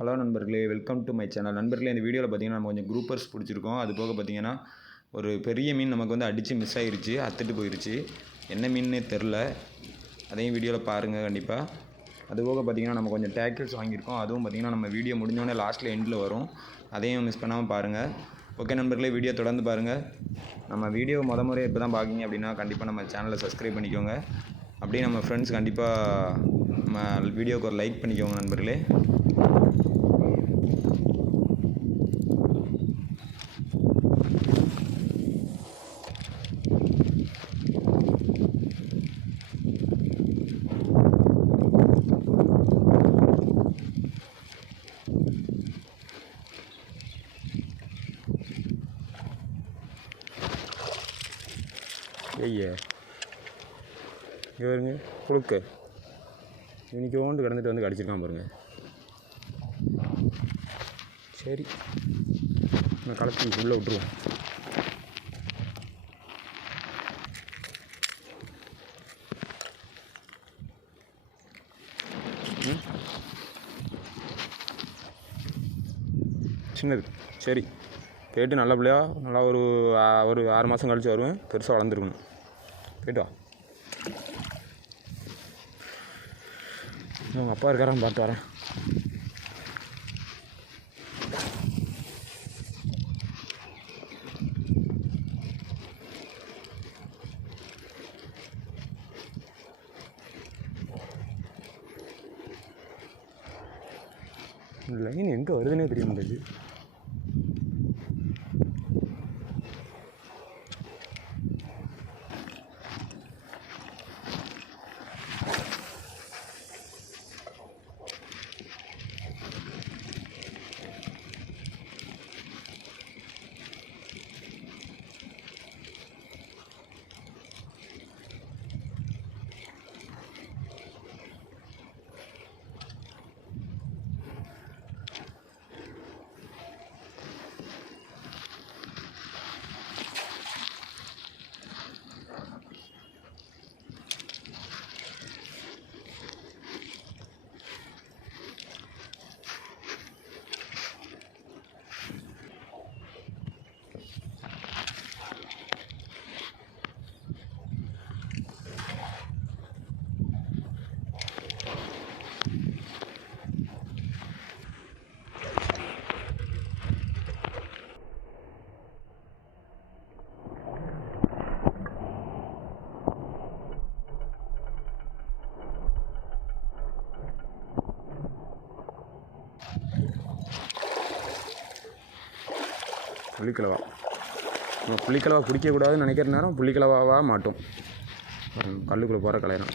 Hello நண்பர்களே, welcome to my channel. நண்பர்களே, இந்த வீடியோவில் பார்த்தீங்கன்னா நம்ம கொஞ்சம் குரூப்பர்ஸ் பிடிச்சிருக்கோம். அது போக பார்த்தீங்கன்னா ஒரு பெரிய மீன் நமக்கு வந்து அடித்து மிஸ் ஆகிருச்சு, அத்துட்டு போயிடுச்சு. என்ன மீன்னே தெரில, அதையும் வீடியோவில் பாருங்கள் கண்டிப்பாக. அதுபோக பார்த்தீங்கன்னா நம்ம கொஞ்சம் டேக்கிள்ஸ் வாங்கியிருக்கோம். அதுவும் பார்த்தீங்கன்னா நம்ம வீடியோ முடிஞ்சோடனே லாஸ்ட்டில் எண்டில் வரும். அதையும் மிஸ் பண்ணாமல் பாருங்கள். ஓகே நண்பர்களே, வீடியோ தொடர்ந்து பாருங்கள். நம்ம வீடியோ முறை இப்போ தான் பார்க்கிங்க அப்படின்னா கண்டிப்பாக நம்ம சேனலை சப்ஸ்கிரைப் பண்ணிக்கோங்க. அப்படியே நம்ம ஃப்ரெண்ட்ஸ் கண்டிப்பாக நம்ம வீடியோவுக்கு ஒரு லைக் பண்ணிக்கோங்க நண்பர்களே. ஐயா இங்கே வருங்க குழுக்க இன்னைக்கு ஓண்டு கிடந்துட்டு வந்து கடிச்சிருக்கான் பாருங்க. சரி, நான் கலப்பி உள்ளே விட்டுருவோம். சின்னது சரி, போய்ட்டு நல்ல பிள்ளையா நல்லா ஒரு 6 மாதம் கழித்து வருவேன். பெருசாக வளர்ந்துருக்கணும். போய்ட்டு வா. அவங்க அப்பா இருக்காரான்னு பார்த்து வரேன். லைன் எங்கே வருதுன்னே தெரிய முடியாது. புள்ளிக்கிழவா, நம்ம புள்ளிக்கிழவா பிடிக்கக்கூடாதுன்னு நினைக்கிற நேரம் புள்ளிக்கிழவாவாக மாட்டோம். கல்லுக்குள்ளே போகிற கலையிறோம்.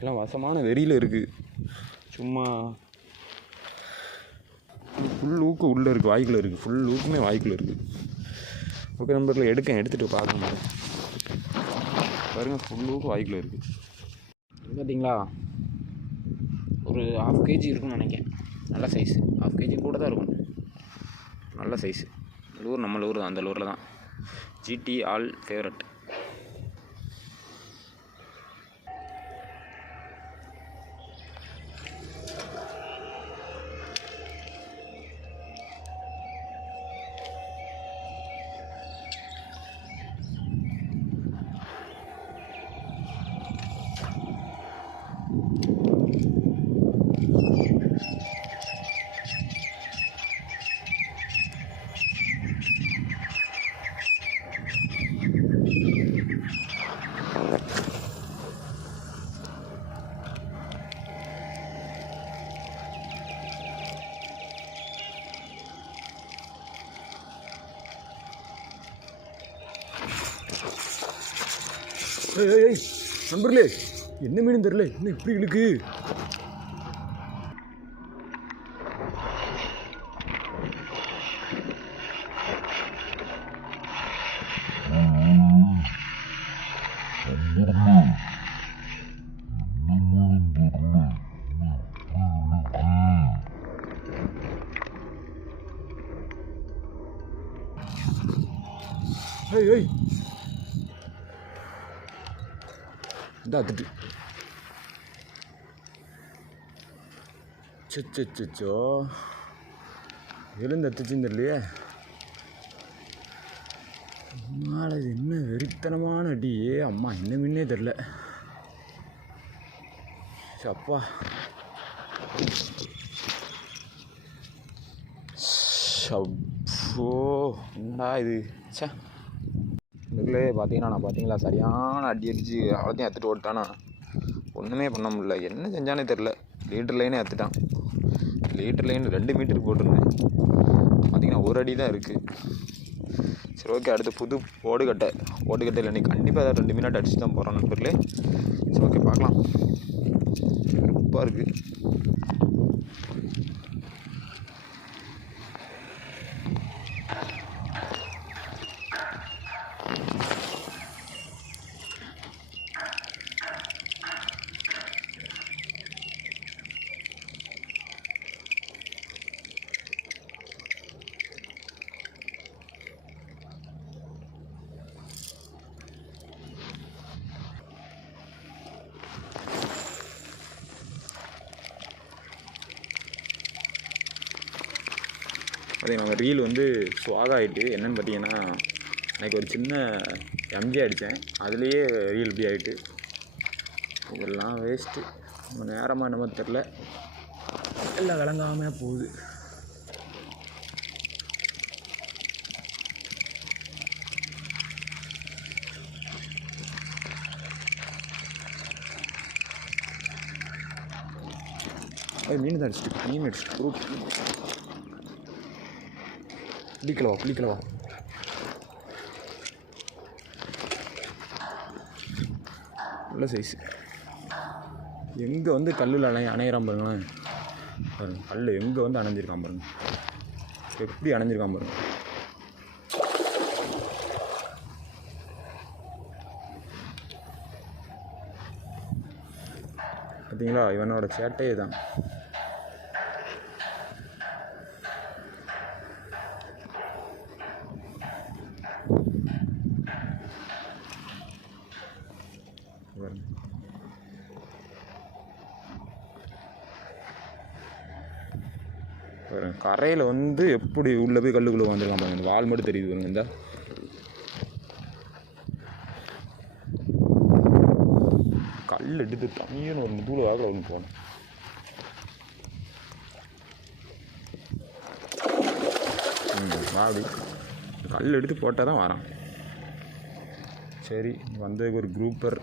எல்லாம் வசமான வெறியில் இருக்குது. சும்மா ஃபுல் ஊக்கு உள்ளே இருக்குது, வாய்க்குள்ளே இருக்குது. ஃபுல் ஊக்குமே வாய்க்குள்ளே இருக்குது. ஓகே நம்பரில் எடுத்துகிட்டு பார்க்கணும் பாருங்கள். ஃபுல் ஊக்கு வாய்க்குள்ளே இருக்குது. பார்த்தீங்களா, ஒரு 1/2 kg இருக்குன்னு நினைக்கிறேன். நல்ல சைஸு. 1/2 kg கூட தான் இருக்கும். நல்ல சைஸு. லூர் நம்ம லூர் தான், அந்த லூரில் தான். ஜிடி ஆல் ஃபேவரட். ஏய் நண்பர்களே, என்ன மீன் தெரியல, என்ன இப்படி இழுக்கு. ஏய் ஏய் இந்த அத்துட்டு சச்சோ எழுந்து அத்துச்சுன்னு தெரியலையே. அம்மாடா இது என்ன வெறித்தனமான அடி. அம்மா என்ன மீனே தெரில. அப்பா ஷப்போ என்னடா இது. சே இதுக்குள்ளே பார்த்தீங்களா சரியான அடி அடிச்சு அவ்வளோத்தையும் எடுத்துகிட்டு ஓட்டானா. ஒன்றுமே பண்ண முடியல. என்ன செஞ்சானே தெரில. லீட்டர் லைனே எடுத்துட்டான். லீட்டர் லைன் 2 மீட்டருக்கு போட்டிருந்தேன். பார்த்தீங்கன்னா ஒரு அடி தான் இருக்குது. சரி ஓகே, அடுத்து புது ஓடுகட்டையில் இன்றைக்கி கண்டிப்பாக ஏதாவது 2 மினிட் அடிச்சு தான் போகிறோம் நண்பர்களே. சரி ஓகே பார்க்கலாம். ரொம்ப இருக்குது. அதே நம்ம ரீல் வந்து ஸ்வாக் ஆகிட்டு என்னென்னு பார்த்தீங்கன்னா, எனக்கு ஒரு சின்ன எம்ஜி அடித்தேன். அதுலேயே ரீல் இப்படி ஆகிட்டு. இதெல்லாம் வேஸ்ட்டு. நம்ம நேரமாக என்னமோ தெரில, எல்லாம் விளங்காமல் போகுது. அது மீன் தான் அடிச்சுட்டு குரூப் பிடிக்கலவா. நல்ல சைஸு. எங்கே வந்து கல்லில் அணையிறான் பாருங்களேன். பாருங்க கல் எங்கே வந்து அணைஞ்சிருக்கான் பாருங்க. எப்படி அணைஞ்சிருக்கான் பாருங்க. பார்த்தீங்களா, இவனோட சேட்டையே தான். கரையில் வந்து எப்படி உள்ளே போய் கல்லுக்குள்ளே வந்துருக்கான் பாருங்க. இந்த வால் மட்டும் தெரியுது பாருங்க. இந்த கல் எடுத்து தனியான ஒரு முதுகுல வாக்கில் ஒன்று போகணும். வாடி கல் எடுத்து போட்டால் தான் வரான். சரி வந்ததுக்கு ஒரு குரூப்பர்.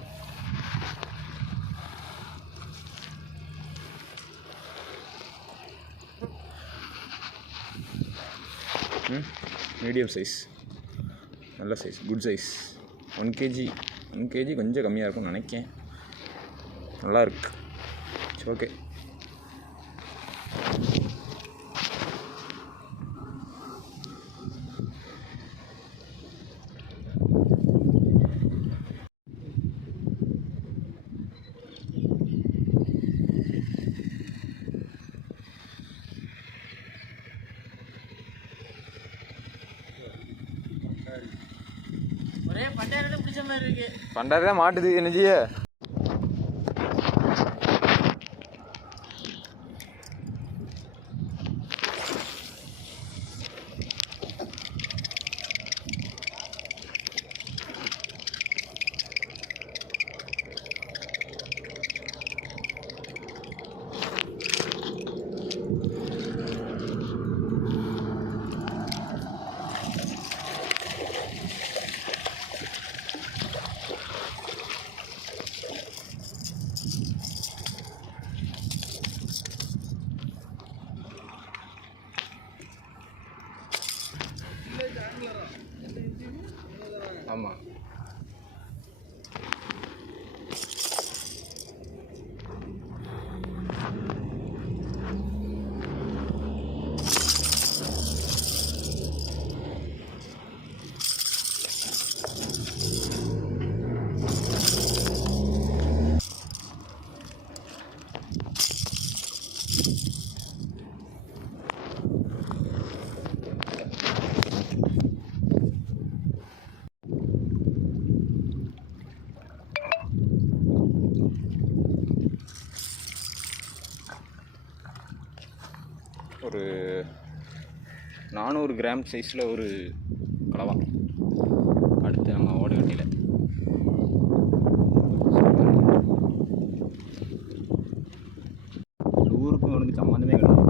மீடியம் சைஸ், நல்ல சைஸ், குட் சைஸ். 1 kg கொஞ்சம் கம்மியாக இருக்கும்னு நினைக்கேன். நல்லா இருக்கு. சரி ஓகே. பண்டாரி தான் மாட்டுது என்னஜிய. ஆமாம் ஒரு 400 கிராம் சைஸில் ஒரு கலவா. அடுத்து நம்ம ஓடவண்டியில் ஊருக்கும் அவனுக்கு சம்மந்தமே கிடையாது.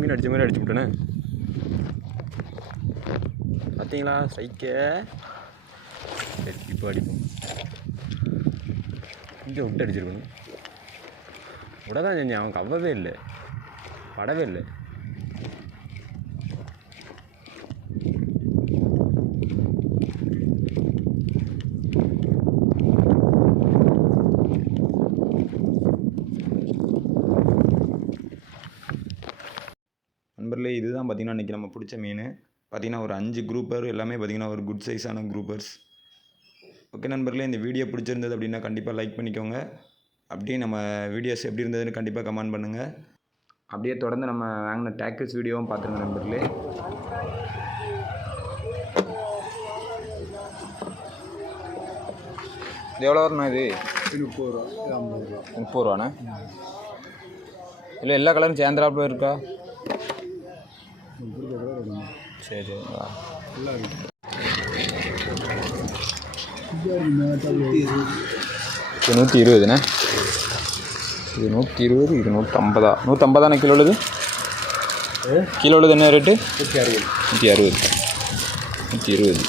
மீன் அடித்த மாதிரி அடிச்சு விட்டேனே. பார்த்தீங்களா ஸ்ட்ரைக்கை? சரி, இப்போ அடிப்போம். இங்கே விட்டு அடிச்சிருக்கணும். விட தான் செஞ்சேன், அவன் கவ்வவே இல்லை, படவே இல்லை. நண்பர்களே, இதுதான் பார்த்திங்கன்னா இன்றைக்கி நம்ம பிடிச்ச மீன். பார்த்திங்கன்னா ஒரு 5 குரூப்பர், எல்லாமே பார்த்திங்கன்னா ஒரு குட் சைஸான குரூப்பர்ஸ். ஓகே நண்பர்களே, இந்த வீடியோ பிடிச்சிருந்தது அப்படின்னா கண்டிப்பாக லைக் பண்ணிக்கோங்க. அப்படியே நம்ம வீடியோஸ் எப்படி இருந்ததுன்னு கண்டிப்பாக கமெண்ட் பண்ணுங்கள். அப்படியே தொடர்ந்து நம்ம வாங்கின டேக்கிள்ஸ் வீடியோவும் பார்த்துருங்க நண்பர்களே. இது எவ்வளோ வரும்ண்ணா? இது 30 ரூபா, 50 ரூபா. 30 ரூபாண்ணா? இல்லை எல்லா கலரும் சேர்ந்துடாப்புல இருக்கா? சரி சரி, நல்லா இருக்கு. இது 120ண்ணே. இது 120, இது 150. 150தானே கிலோ உள்ளது? கிலோ உள்ளது என்ன ரேட்டு? 160. 120.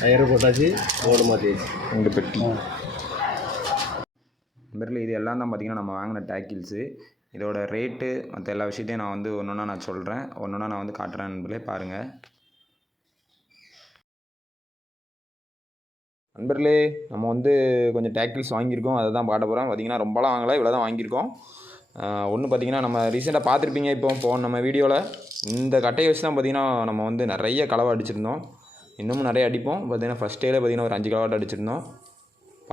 டயரு போட்டாச்சு, ரோடு மாற்றியாச்சு. 2 பெட்டி. நண்பர்களே, இது எல்லாம் தான் பார்த்திங்கன்னா நம்ம வாங்கின டேக்கிள்ஸு. இதோட ரேட்டு மற்ற எல்லா விஷயத்தையும் நான் வந்து ஒன்று ஒன்றா நான் சொல்கிறேன், ஒன்று ஒன்றா நான் வந்து காட்டுறேன் நண்பர்களே, பாருங்கள். நண்பர்களே, நம்ம வந்து கொஞ்சம் டேக்கிள்ஸ் வாங்கியிருக்கோம், அதை தான் பாட்ட போகிறோம். பார்த்திங்கன்னா ரொம்பலாம் வாங்கலை, இவ்வளோ தான் வாங்கியிருக்கோம். ஒன்று பார்த்திங்கன்னா நம்ம ரீசெண்டாக பார்த்துருப்பீங்க இப்போ நம்ம வீடியோவில். இந்த கட்டையை வச்சு தான் பார்த்திங்கன்னா நம்ம வந்து நிறைய கலவை அடிச்சிருந்தோம். இன்னமும் நிறைய அடிப்போம். பார்த்திங்கன்னா ஃபஸ்ட் டேயில் பார்த்திங்கன்னா ஒரு 5 கலவாட்டு அடிச்சிருந்தோம்.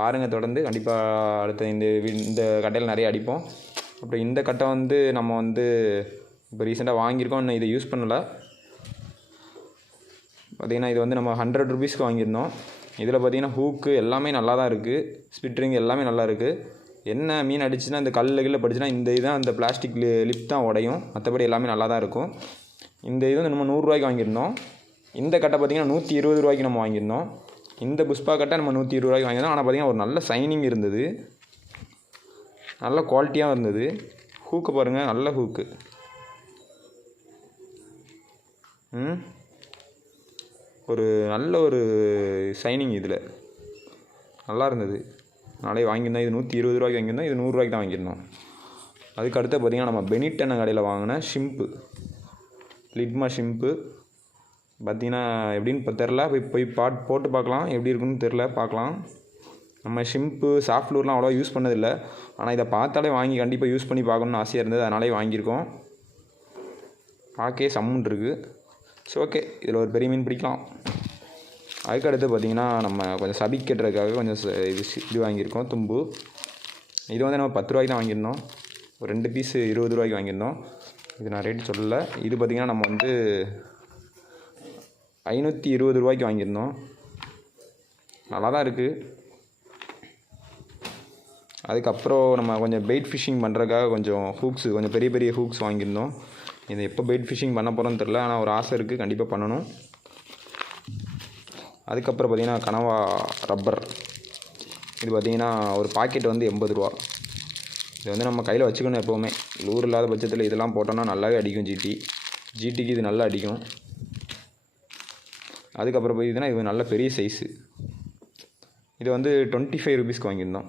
பாருங்கள், தொடர்ந்து கண்டிப்பாக அடுத்த இந்த கட்டையில் நிறைய அடிப்போம். அப்புறம் இந்த கட்டை வந்து நம்ம வந்து இப்போ ரீசெண்டாக வாங்கியிருக்கோம், இன்னும் இதை யூஸ் பண்ணலை. பார்த்திங்கன்னா இது வந்து நம்ம 100 ருபீஸ்க்கு வாங்கியிருந்தோம். இதில் பார்த்திங்கன்னா ஹூக்கு எல்லாமே நல்லா தான் இருக்குது, ஸ்பிட்ரிங் எல்லாமே நல்லா இருக்குது. என்ன மீன் அடிச்சுன்னா இந்த கல்லில் படிச்சுன்னா இந்த இதுதான், இந்த பிளாஸ்டிக் லிப் தான் உடையும், மற்றபடி எல்லாமே நல்லா தான் இருக்கும். இந்த இது வந்து நம்ம 100 ரூபாய்க்கு வாங்கியிருந்தோம். இந்த கட்டை பார்த்திங்கன்னா 120 ரூபாய்க்கு நம்ம வாங்கியிருந்தோம். இந்த புஷ்பா கட்டை நம்ம 120 ரூபாய்க்கு வாங்கியிருந்தோம். ஆனால் பார்த்திங்கன்னா ஒரு நல்ல சைனிங் இருந்தது, நல்ல குவாலிட்டியாக இருந்தது. ஹூக்கு பாருங்கள், நல்ல ஹூக்கு. ஒரு நல்ல ஒரு சைனிங் இதில் நல்லா இருந்தது. நாளே வாங்கியிருந்தோம். இது 120 ரூபாய்க்கு வாங்கியிருந்தோம், இது 100 ரூபாய்க்கு தான் வாங்கியிருந்தோம். அதுக்கு அடுத்து பார்த்திங்கன்னா நம்ம பெனிட் எண்ணெய் கடையில் வாங்கின ஷிம்ப்பு, லிட்மா ஷிம்ப்பு. பார்த்தீங்கன்னா எப்படின்னு இப்போ தெரில, போய் போட்டு பார்க்கலாம், எப்படி இருக்குன்னு தெரில, பார்க்கலாம். நம்ம ஷிம்ப்பு சாஃப்ட் லூர்லாம் அவ்வளோவா யூஸ் பண்ணதில்லை, ஆனால் இதை பார்த்தாலே வாங்கி கண்டிப்பாக யூஸ் பண்ணி பார்க்கணுன்னு ஆசையாக இருந்தது, அதனாலே வாங்கியிருக்கோம். பார்க்கே சம்முன் இருக்குது. ஸோ ஓகே, இதில் ஒரு பெரிய மீன் பிடிக்கலாம். அதுக்கடுத்து பார்த்திங்கன்னா நம்ம கொஞ்சம் சபிக் கட்டுறதுக்காக கொஞ்சம் இது வாங்கியிருக்கோம், தும்பு. இது வந்து நம்ம 10 ரூபாய்க்கு தான் வாங்கியிருந்தோம். ஒரு 2 பீஸ் 20 ரூபாய்க்கு வாங்கியிருந்தோம். இது நான் ரேட்டு சொல்லலை. இது பார்த்திங்கன்னா நம்ம வந்து 520 ரூபாய்க்கு வாங்கியிருந்தோம். நல்லா தான் இருக்குது. அதுக்கப்புறம் நம்ம கொஞ்சம் பெயிட் ஃபிஷ்ஷிங் பண்ணுறதுக்காக கொஞ்சம் ஹூக்ஸு, கொஞ்சம் பெரிய பெரிய ஹூக்ஸ் வாங்கியிருந்தோம். இது எப்போ பெயிட் ஃபிஷ்ஷிங் பண்ண போகிறோன்னு தெரில, ஆனால் ஒரு ஆசை இருக்குது, கண்டிப்பாக பண்ணணும். அதுக்கப்புறம் பார்த்திங்கன்னா கனவா ரப்பர். இது பார்த்திங்கன்னா ஒரு பாக்கெட் வந்து 80 ரூபா. இது வந்து நம்ம கையில் வச்சுக்கணும் எப்போவுமே. லூர் இல்லாத பட்சத்தில் இதெல்லாம் போட்டோன்னா நல்லாவே அடிக்கும் ஜிடிக்கு இது நல்லா அடிக்கும். அதுக்கப்புறம் பார்த்தீங்கன்னா இது நல்ல பெரிய சைஸு. இது வந்து 25 ரூபீஸ்க்கு வாங்கியிருந்தோம்.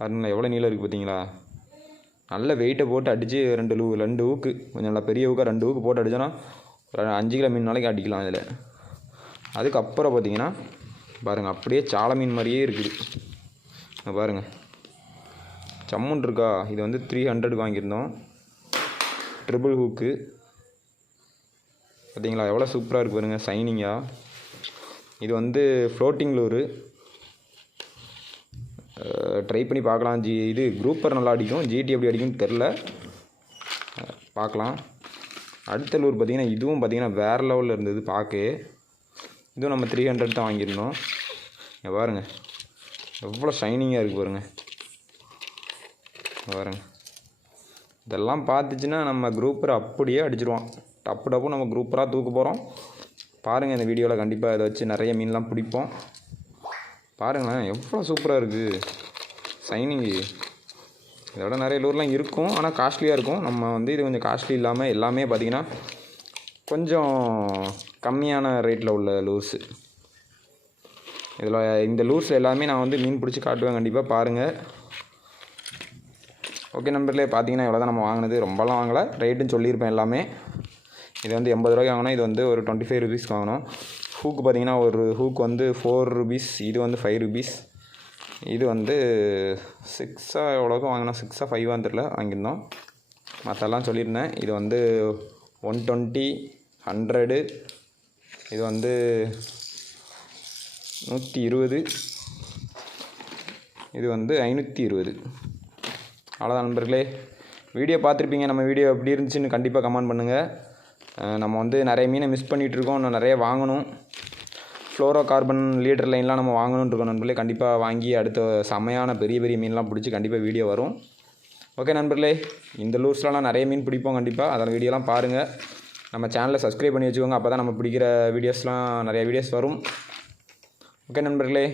அதனால் எவ்வளோ நீளம் இருக்குது பார்த்தீங்களா. நல்ல வெயிட்டை போட்டு அடித்து 2 ஊக்கு, கொஞ்சம் நல்லா பெரிய ஊக்காக 2 ஊக்கு போட்டு அடித்தோன்னா ஒரு 5 கிலோ மீன் நாளைக்கு அடிக்கலாம் இதில். அதுக்கப்புறம் பார்த்திங்கன்னா பாருங்கள், அப்படியே சாலை மீன் மாதிரியே இருக்குது பாருங்கள், சம்முன் இருக்கா. இது வந்து 300க்கு வாங்கியிருந்தோம். ட்ரிபிள் ஹூக்கு பார்த்தீங்களா, எவ்வளோ சூப்பராக இருக்குது பாருங்கள், சைனிங்காக. இது வந்து ஃப்ளோட்டிங் லூரு, ட்ரை பண்ணி பார்க்கலாம். இது குரூப்பர் நல்லா அடிக்கும், ஜிடி எப்படி அடிக்கும்னு தெரில, பார்க்கலாம். அடுத்த லூர் பார்த்திங்கன்னா இதுவும் பார்த்திங்கன்னா வேறு லெவலில் இருந்தது பார்க்க. இதுவும் நம்ம 300 தான் வாங்கியிருந்தோம். பாருங்கள் எவ்வளோ ஷைனிங்காக இருக்குது பாருங்கள். பாருங்கள், இதெல்லாம் பார்த்துச்சுன்னா நம்ம குரூப்பரை அப்படியே அடிச்சிடுவோம். டப்பு நம்ம குரூப்பராக தூக்க போகிறோம். பாருங்கள், இந்த வீடியோவில் கண்டிப்பாக இதை வச்சு நிறைய மீன்லாம் பிடிப்போம். பாருங்களேன் எவ்வளோ சூப்பராக இருக்குது சைனிங்கு. இதோட நிறைய லூர்லாம் இருக்கும், ஆனால் காஸ்ட்லியாக இருக்கும். நம்ம வந்து இது கொஞ்சம் காஸ்ட்லி இல்லாமல் எல்லாமே பார்த்திங்கன்னா கொஞ்சம் கம்மியான ரேட்டில் உள்ள லூர்ஸு. இதில் இந்த லூர்ஸில் எல்லாமே நான் வந்து மீன் பிடிச்சி காட்டுவேன், கண்டிப்பாக பாருங்கள். ஓகே நண்பர்களே, பார்த்தீங்கன்னா இவ்வளோ தான் நம்ம வாங்கினது, ரொம்பலாம் வாங்கலை, ரேட்டுன்னு சொல்லியிருப்பேன் எல்லாமே. இது வந்து 80 ரூபாய்க்கு வாங்கினோம், இது வந்து ஒரு 25 ரூபீஸ்க்கு வாங்கினோம். ஹூக்கு பார்த்திங்கன்னா ஒரு ஹூக் வந்து 4 ரூபீஸ், இது வந்து 5 ரூபீஸ். இது வந்து 6 எவ்வளோக்கு வாங்கினோம், 6 5 தெரில வாங்கியிருந்தோம். மற்றெல்லாம் சொல்லியிருந்தேன். இது வந்து 120, 100, இது வந்து 120, இது வந்து 520. அவ்வளோதான் நண்பர்களே, வீடியோ பார்த்துருப்பீங்க. நம்ம வீடியோ எப்படி இருந்துச்சுன்னு கண்டிப்பாக கமெண்ட் பண்ணுங்கள். நம்ம வந்து நிறைய மீனை மிஸ் பண்ணிகிட்ருக்கோம், இன்னும் நிறைய வாங்கணும். ஃப்ளோரோ கார்பன் லீடர் லைன்லாம் நம்ம வாங்கணுன்னு இருக்கோம் நண்பர்களே. கண்டிப்பாக வாங்கி அடுத்த செமையான பெரிய பெரிய மீன்லாம் பிடிச்சி கண்டிப்பாக வீடியோ வரும். ஓகே நண்பர்களே, இந்த லூர்ஸ்லாம் நிறைய மீன் பிடிப்போம் கண்டிப்பாக. அதோட வீடியோலாம் பாருங்கள். நம்ம சேனலை சப்ஸ்கிரைப் பண்ணி வச்சுக்கோங்க, அப்போ தான் நம்ம பிடிக்கிற வீடியோஸ்லாம் நிறைய வீடியோஸ் வரும். ஓகே நண்பர்களே.